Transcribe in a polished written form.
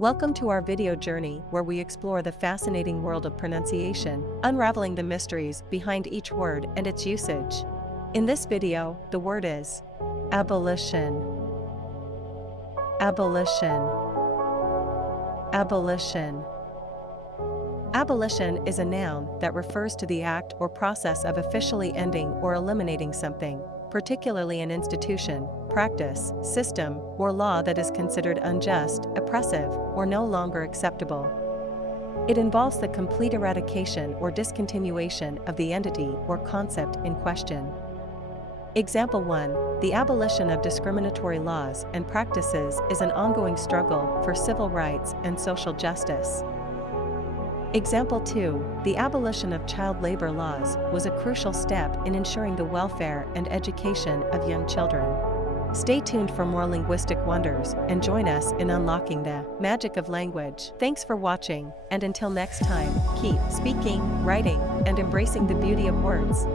Welcome to our video journey where we explore the fascinating world of pronunciation, unraveling the mysteries behind each word and its usage. In this video, the word is abolition. Abolition. Abolition. Abolition is a noun that refers to the act or process of officially ending or eliminating something, particularly an institution, practice, system, or law that is considered unjust, oppressive, or no longer acceptable. It involves the complete eradication or discontinuation of the entity or concept in question. Example 1. The abolition of discriminatory laws and practices is an ongoing struggle for civil rights and social justice. Example 2. The abolition of child labor laws was a crucial step in ensuring the welfare and education of young children. Stay tuned for more linguistic wonders and join us in unlocking the magic of language. Thanks for watching, and until next time, keep speaking, writing, and embracing the beauty of words.